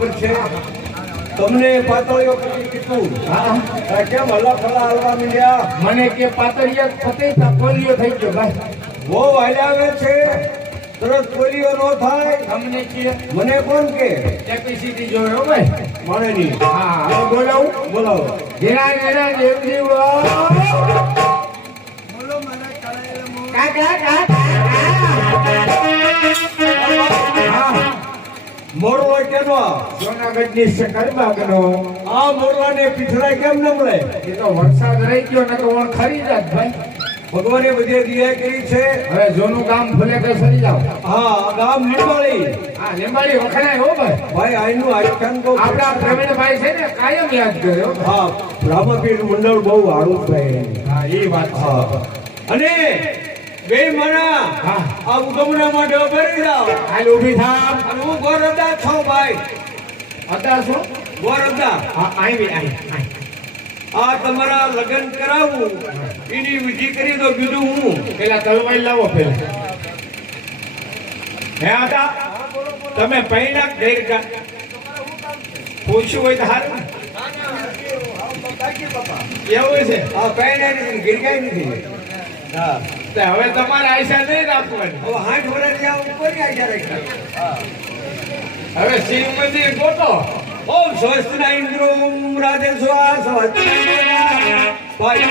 બરાબર છે તમને પાતળીઓ કીધું કેમ હલા ફલા હલવા મીડ્યા મને કે પાતળિયા ફતેતા પોલિયો થઈ ગયો ભાઈ બહુ હલાવે છે તરત પોલિયો નો થાય તમને કે મને કોણ કે કેપેસિટી જોયો ભાઈ મળે નહીં હા હવે બોલાવું બોલાવો ઘેરા ઘેરા દેવજી બોલો મને મોરલો કેનો જૂનાગઢ ની શકરબાગનો આ મોરલાને પીછડાય કેમ ન મળે એ તો વરસાદ રહી ગયો ને તો ઓણ ખરી જાત ભાઈ ભગવાને બધે દિયા કરી છે હવે જોનું ગામ ભૂલે કે સરી જાવ હા ગામ લીંબાળી હા લીંબાળી વખણાય હો ભાઈ ભાઈ આઈનું આખ્યાન તો આપણા પ્રવીણભાઈ છે ને કાયમ યાદ કર્યો હા રામાપીર મંડળ બહુ સારું છે હા એ વાત હા અને બે માણા હા આ ઉગમણા માટે ઉભરી જાવ હાલ ઊભી થા અને હું ગોરદા છું ભાઈ હતા શું ગોરદા હા આવી આ તમારા લગ્ન કરાવું એની વિધિ કરી દો બીજું હું પેલા તલવાઈ લાવો પેલા હે હતા તમે પૈણા ગેર કા પૂછ્યું હોય તો હારું એવું છે આ પહેલા નથી ગીરગાઈ નથી હા તો હવે તમારે આશા નહીં રાખવાની હવે 8 વર્ષ જાવ કોની આશા રાખી હવે શિવ મંદિર ગોતો ઓમ સ્વસ્તિના ઇન્દ્રોમ રાજેશ્વા ભાઈ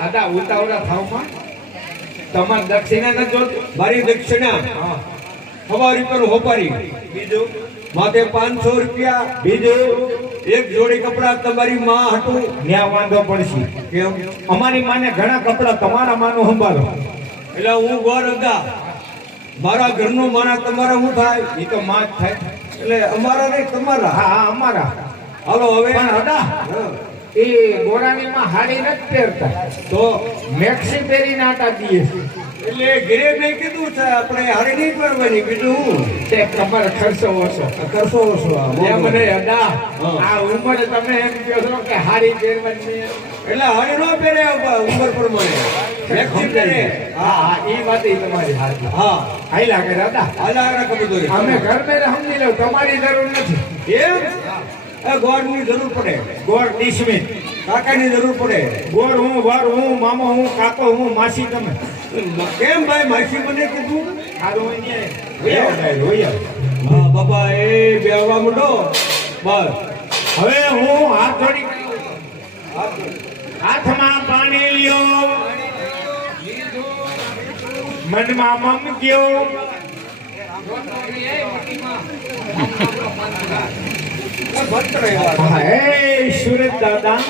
હતા ઉતાવળા થાવમાં તમારે દક્ષિણા ન જોતું મારી દક્ષિણા હવારી પર હોપારી બીજું માથે 500 રૂપિયા બીજું એક જોડી કપડા તમારી માં હતું ન્યા વાંધો પડશે કેમ અમારી માને ઘણા કપડા તમારા માનું સંભાળો એટલે હું ગોર હતા મારા ઘરનું માના તમારા શું થાય એ તો માં જ થાય એટલે અમારા નહીં તમારા હા હા અમારા હાલો હવે પણ હતા હા. એ ગોરાણી માં હાડી નથી પહેરતા તો મેક્સી પહેરીને આટા દઈએ એટલે ઘરે મેં કીધું છે આપણે હારે નહીં કરવાની બીજું હું તે તમારે ખર્ચો ઓછો કરશો ઓછો એમ નહીં અદા હા. આ ઉંમરે તમે એમ કહો છો કે હાડી પહેરવાની એટલે હારે ન પહેરે ઉંમર પ્રમાણે વ્યક્તિ પહેરે હા હા એ વાત ઈ તમારી હાથી હા હાઈ લાગે દાદા હાલા રાખો બધું અમે ઘર મેં સમજી લો તમારી જરૂર નથી એમ એ ગોળની જરૂર પડે ગોળ ડીશમી કાકાની જરૂર પડે ગોળ હું વર હું મામો હું કાકો હું માસી તમે કેમ ભાઈ માસી મને કીધું સારું હોય હા બાબા એ બેવા મોટો બસ હવે હું હાથ જોડી હાથમાં પાણી લ્યો મનમાં મમ ગયો હે સુરત દાદા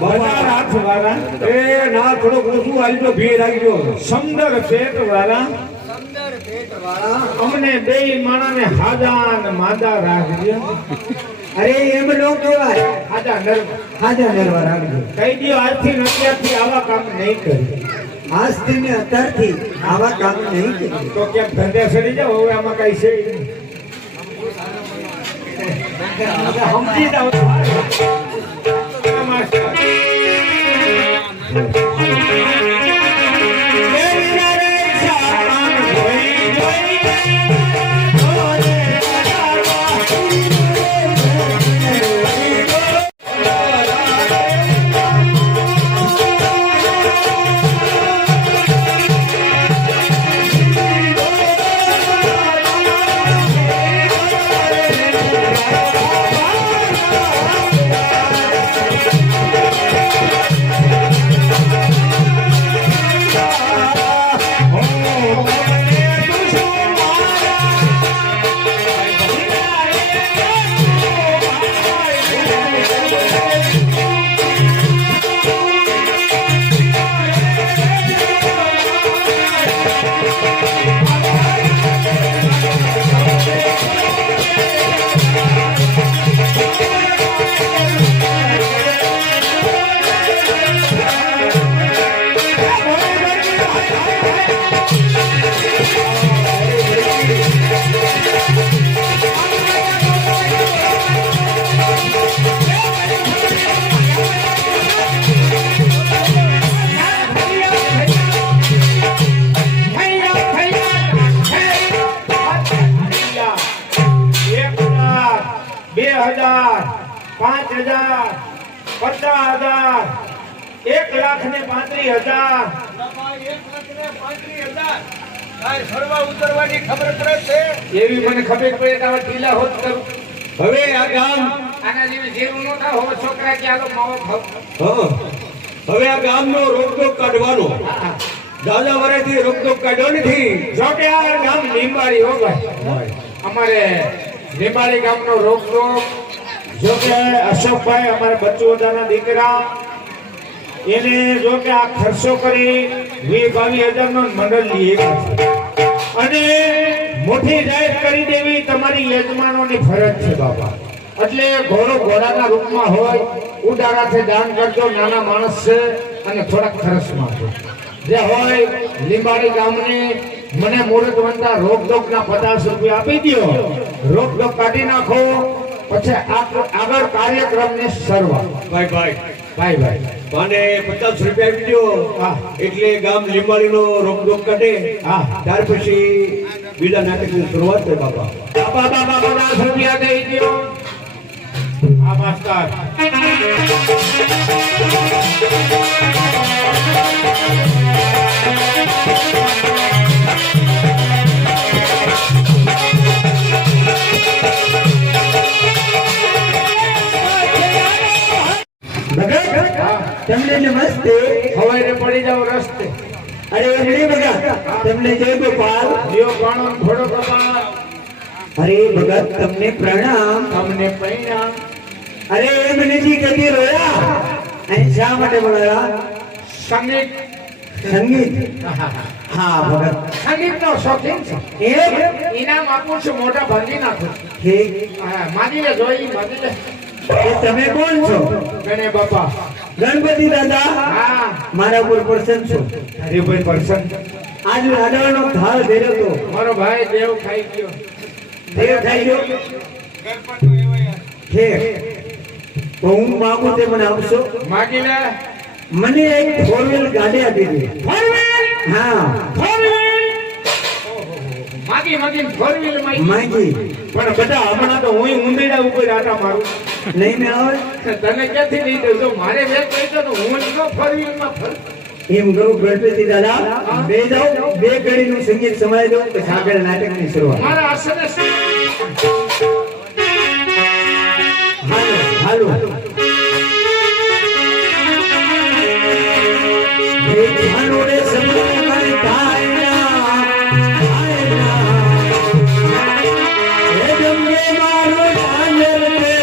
બધા હાથ વાળા એ ના થોડુંક ઓછું આલજો ભી રાખજો સુંદર પેટ વાળા અમને બે માણાને હાજા ને માદા રાખજો અરે એમ નો કહેવાય હાજા નરવા રાખજો કહી દો આજથી અત્યારથી આવા કામ નહીં કરી આજથી ને અત્યારથી આવા કામ નહીં કર્યું તો કેમ ધંધે સડી જાવ હવે આમાં કઈ છે નહીં. સમજી જાવ 2000, 5000, 50,000, 1,35,000. કાંઈ ફરવા ઉતરવાની ખબર પડે છે? એવી મને ખબર પડે તો હવે ઢીલા હોત કરું. હવે આ ગામ આના જેવી જેવું ન થાય. હવે છોકરા કે આલો માવો ખાવ. હા, હવે આ ગામનો રોકટોક કાઢવાનો. દાદા વરેથી રોકટોક કાઢ્યો નથી. જો કે આ ગામ લીંબાડી હો ભાઈ. અમારે લીંબાડી ગામનો રોકટોક જો કે અશોકભાઈ અમારા બચ્ચુઓદાના દીકરા એને જો કે આ ખર્ચો કરી 20-22,000 નો મંડળ લીએ અને મોટી જાહેર કરી દેવી તમારી યજમાનોની ફરજ છે બાબા. એટલે ઘોડાના રૂપમાં હોય ઉડારાથી દાન કરજો. નાના માણસ છે અને થોડાક ખર્ચમાં છે જે હોય લીંબાડી ગામની મને મુહૂર્ત બનતા રોકટોકના 50 રૂપિયા આપી દો. રોકટોક કાઢી નાખો પછી આગળ કાર્યક્રમની શરૂઆત. ભાઈ ભાઈ ભાઈ મને 50 રૂપિયા આપી દો. હા. એટલે ગામ લીંબાડીનો રોકટોક કાઢે. હા. ત્યાર પછી બીજા નાટકની શરૂઆત કરે બાપા. બાબા 50 રૂપિયા દઈ દો. આ માસ્ટર તમને નમસ્તે. હવારે પડી જાવ રસ્તે. અરે નહીં ભગત, તમને જય ગોપાલ. જીઓ પાણો થોડો પ્રમાણ અરે ભગત તમને પ્રણામ. તમને પૈણા અરે એમ નથી કદી રોયા. અહીં શા માટે બોલાયા? સંગીત સંગીત. હા ભગત. સંગીતનો શોખીન છે. ઇનામ આપું છું. મોટા ભાગી નાખું. ઠીક. માગીને જોઈ માગીને. એ તમે કોણ છો? ગણે બાપા. ગણપતિ દાદા. હા. મારા ઉપર પ્રસન્ન છો. અરે ભાઈ પર્સન આજ રાડાનો થાળ ધર્યો તો મારો ભાઈ દેવ ખાઈ ગયો. દેવ થઈ ગયો. ઠીક. તો હું માગું તે મને આપશો? માગી લે. મને એક 4 વ્હીલ ગાડી આપી દે. Four wheel. હા ફોર વ્હીલ. માગી ફોર વ્હીલ માગી. પણ બધા હમણાં તો હું ઉંદરડા ઉપર આટા મારું. નહીં મેં આવે તને ક્યાંથી લઈ દઉં? જો મારે વેચ કહી દો તો હું જ ફોર વ્હીલ માં ફરું. એમ કહું ગણપતિ દાદા. બે જાઓ, 2 ઘડીનું સંગીત સમાઈ દો પછી આગળ નાટકની શરૂઆત. મારા આસને હાલો હાલો. દેખાનો રે સમય કાયના એ ગમે મારો ડાંગર રે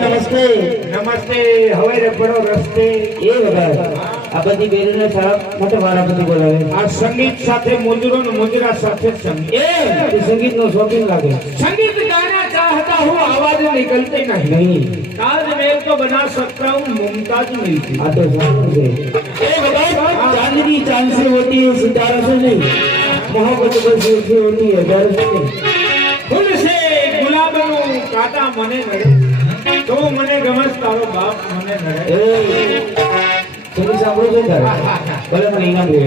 નમસ્તે. નમસ્તે. હવે રે પડો રસ્તે. એ વગર આ બધી બેરીને સારા મોટા વારાપતિ બોલાવે. આ સંગીત સાથે મુજરો ને મુજરા સાથે સંગીત. એ સંગીતનો શોખીન લાગે. संगीत गाना चाहता हूँ आवाज निकलती नहीं. ताजमहल को बना सकता हूँ मुमताज नहीं थी. આ તો સારું છે. એ વગર ચાંદની ચાંદ से होती है सितारा से नहीं. मोहब्बत बस से होती है दर्द से नहीं. फूल से गुलाब નું કાંટા મને નડે તો મને ગમસ તારો બાપ મને નડે. એ સંગીત સાંભળો છો તારે? ભલે મને ઇનામ દે.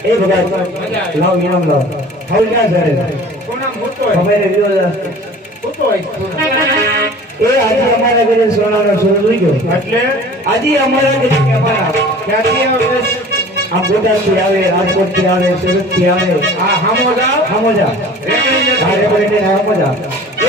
એ ભગત લાવ ઇનામ લાવ હવે ક્યાં કરે કોના મોટો હોય ખબર વિરોધ મોટો હોય એ આજે અમારા ઘરે સોનાનો સોનો જોઈ ગયો એટલે આજે અમારા ઘરે કહેવાના ક્યાંથી આવે આ બોટાદથી આવે રાજકોટથી આવે સુરતથી આવે આ હામોદા હામોજા રેડી હારે બેટે હામોજા એ